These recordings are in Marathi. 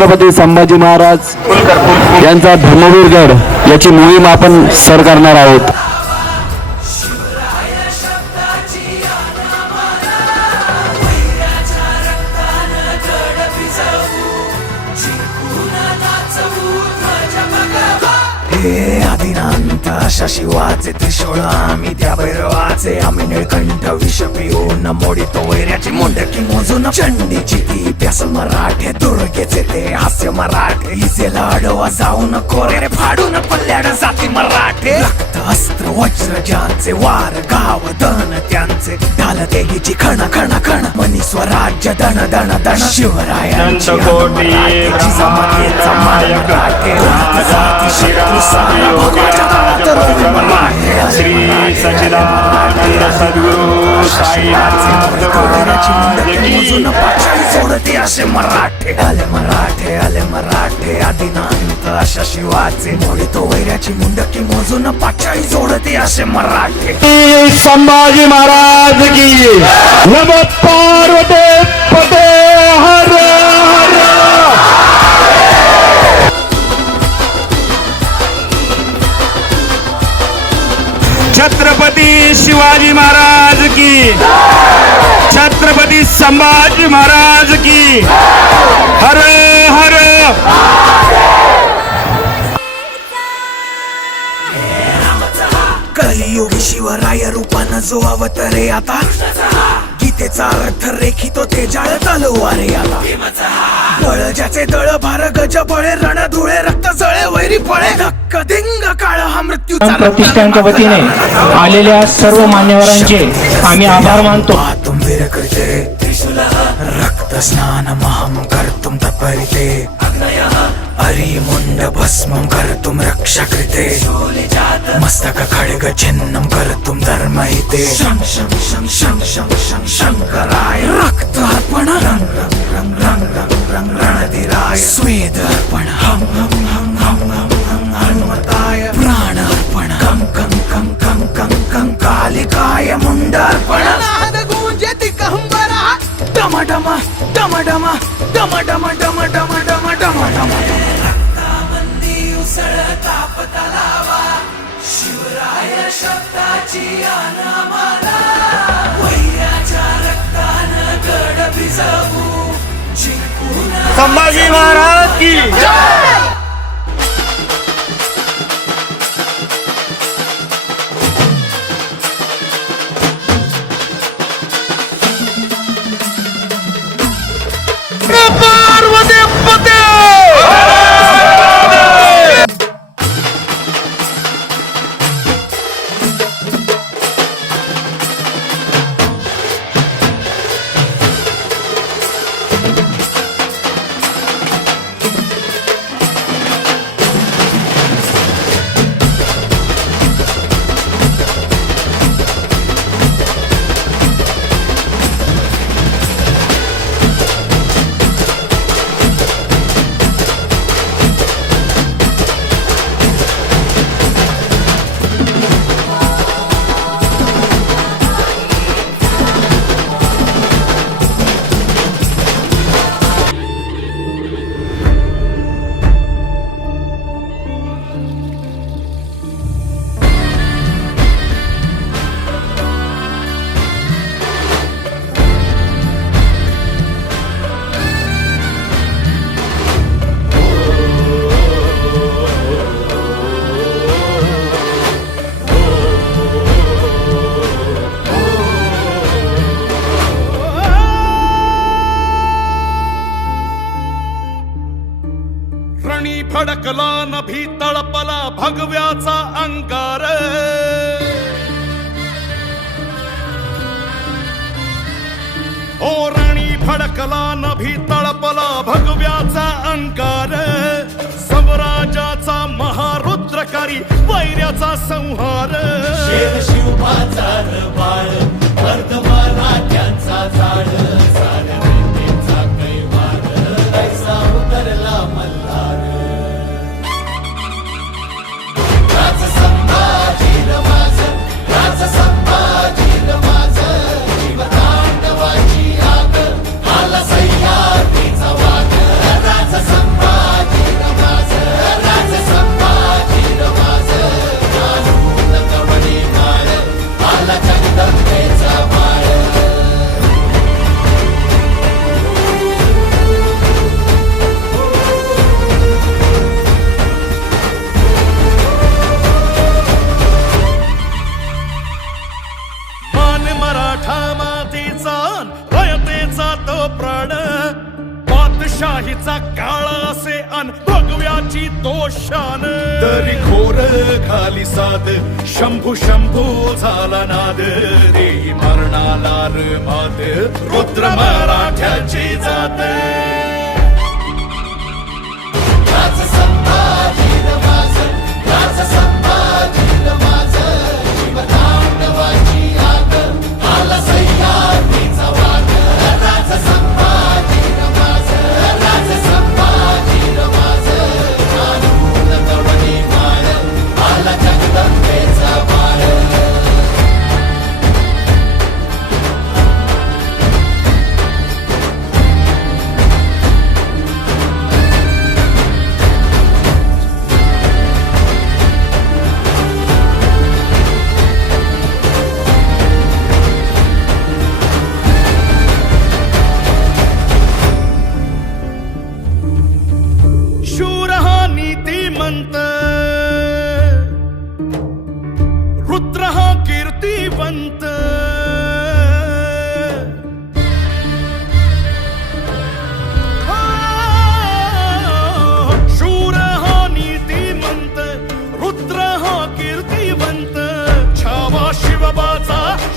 छत्रपती संभाजी महाराज यांचा धर्मवीरगड याची मोहीम आपण सर करणार आहोत Yeah. आदिनांत अशा शिवाचे त्रिशूळ आम्ही त्या भैरवाचे. आम्ही निळकंठ विष पिऊन मोडितो वैऱ्याची मुंडकी मोजून चंडीची ती प्यास मराठे दुर्गेचे ते हास्य मराठे. इजेला अडवा जाऊन कोरे फाडून पल्ल्याड जाती मराठे. रक्त अस्त्र वज्र ज्यांचे वार गाव दन त्यांचे ढाल तेगीची खण खण खण मनी स्वराज्य दण दण दण शिवरायांची मराठे. जाती मराठे श्री सद्गुरु साईनाथ महाराज सोडते असे मराठे आले मराठे आले मराठे आदिनांत अशा शिवाचे मोडितो वैराची मुंडकी मोजून पाचाई जोडते असे मराठे संभाजी महाराज की नम पार्वती पते हर छत्रपती शिवाजी महाराज की। छत्रपती संभाजी महाराज की। हर हर। कलियुगी शिवराय रूपानं जो अवतरे आता। गीतेचा अर्थ रेखितो ते जाळ तलवारे आता। बळ ज्याचे दळ भार गज बळे रण धुळे रक्त जळे वैरी पळे. धक्क दिंग काळ हा मृत्यूचा प्रतिष्ठानच्या वतीने आलेल्या सर्व मान्यवरांचे आम्ही आभार मानतो. पातुम विरकृते स्नानमहं कर्तुं तपरिते हरिमुण्डभस्मं कर्तुं रक्षकृते मस्तकखड्गचिन्नं कर्तुं धर्महिते शं शं शं शं शं शं शङ्कराय रक्तार्पण रं रं रं रं स्वेदर्पण हं हं हं हं डम डम डम डम डम डम. डम रक्तामंदी उसळता पतलावा शिवराय शब्दाची अनामाला वैऱ्याच्या रक्तानं गड भिजवू. जिंकून संभाजी महाराज की पार्वती भगव्याचा अंकार ओरणी हो फडकला नभी तळपला भगव्याचा अंकार समराजाचा महारुद्रकारी वैर्याचा संहार. शिवाचा बाळ वर्धमानाचा झाड भगव्याची दोषान तरी खोर खाली साध शंभू शंभू झाला नाद. देही मरणाला र मात रुद्र मराठ्याची जात. राज संभाजी माझं राज संभाजी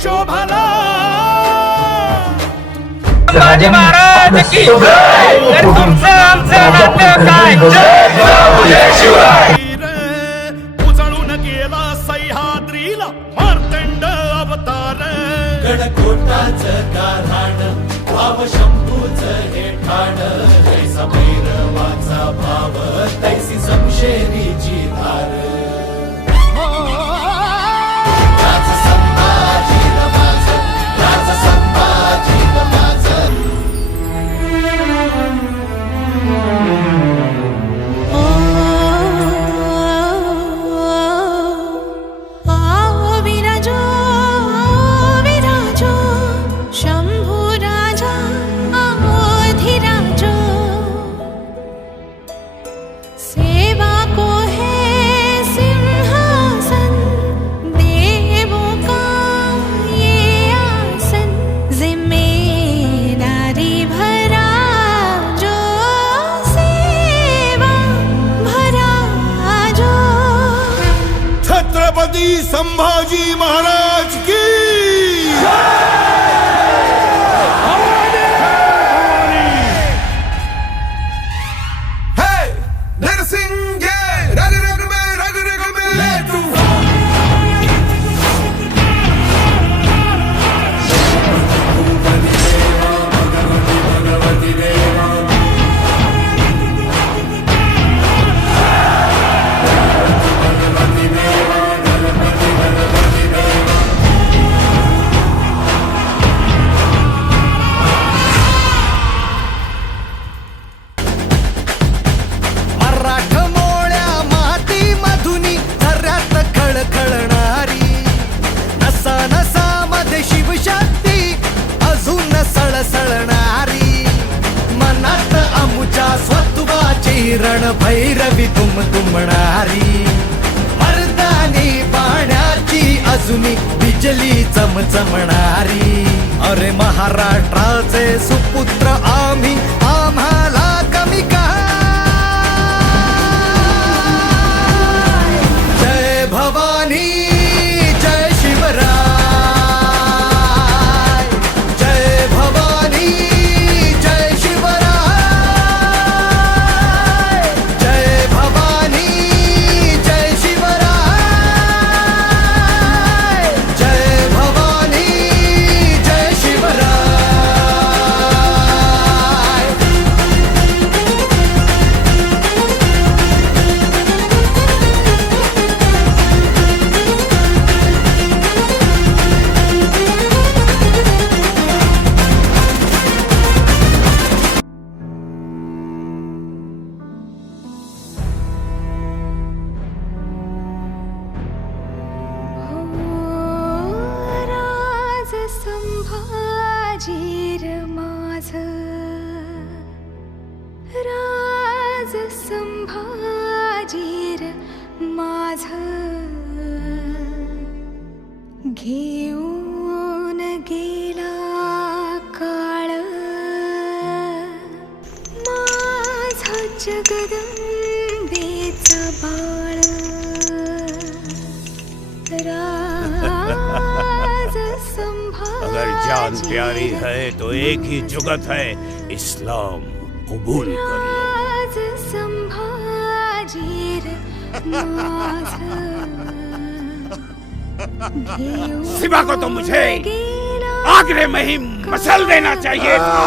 शोभला. शिवाजी महाराज की तुमचं आमचं नातं काय? वीर उजळून गेला सह्याद्रीला मार्तंड अवतार. गडकोटाच गाराण भाव शंभूच हे ठाण जैसा भैरवाचा भाव तैसी समशेरीची धार. Música स्वत्वाची रण भैरवी तुम तुंबणारी मर्दानी पाण्याची अजूनी बिजली चमचमणारी. अरे महाराष्ट्राचे सुपुत्र आम्ही जगदंबेचा बाळ अगर जान प्यारी है तो एक ही जुगत है इस्लाम कबूल कर लो सिवा को तो मुझे आगरे में ही मसल देना चाहिए। था